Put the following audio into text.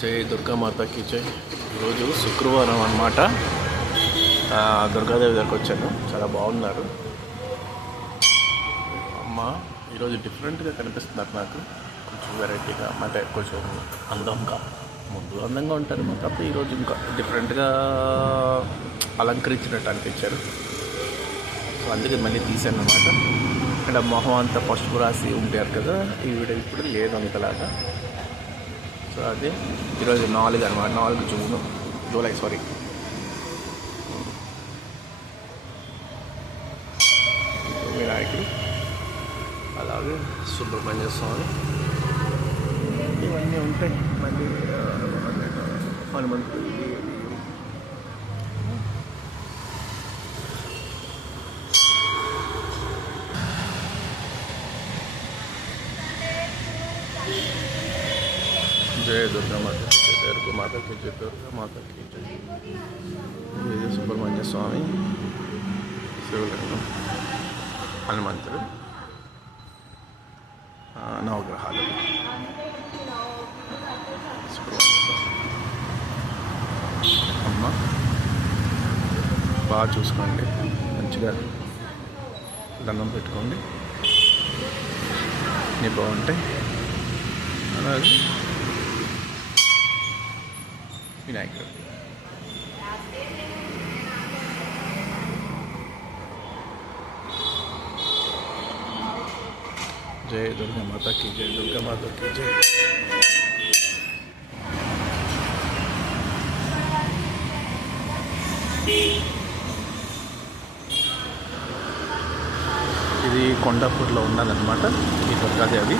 జై దుర్గామాతకి జై. ఈరోజు శుక్రవారం అన్నమాట. దుర్గాదేవి దగ్గరకు వచ్చాను. చాలా బాగున్నారు అమ్మ. ఈరోజు డిఫరెంట్గా కనిపిస్తున్నారు నాకు, కొంచెం వెరైటీగా, అంటే కొంచెం అందంగా. ముందు అందంగా ఉంటారు కాకపోతే ఈరోజు ఇంకా డిఫరెంట్గా అలంకరించినట్టు అనిపించారు. సో అందుకే మళ్ళీ తీసాను అనమాట. ఇక్కడ మొహం అంతా పసుపు రాసి ఉంటారు కదా, ఈవిడ ఇప్పుడు లేదు అంతలాగా. సో అదే ఈరోజు 4 అనమాట, 4 జూలై సారీ. వినాయకుడు, అలాగే సుబ్రహ్మణ్య స్వామి, ఇవన్నీ ఉంటాయి. మళ్ళీ హనుమంతుడు. జయ దుర్గామాత జయ దుర్గామాతకి జయ దుర్గామాతకి జయ. ఇది సుబ్రహ్మణ్య స్వామి, శివలింగం, హనుమంతుడు, నవగ్రహాలు, సుబ్రహ్మణ్య స్వామి. అమ్మ బాగా చూసుకోండి, మంచిగా దండం పెట్టుకోండి, అన్నీ బాగుంటాయి. అలాగే వినాయకుడు. జై దుర్గామాతకి జై దుర్గామాతకి జై. ఇది కొండాపూర్లో ఉన్నదన్నమాట ఈ దుర్గాదేవి.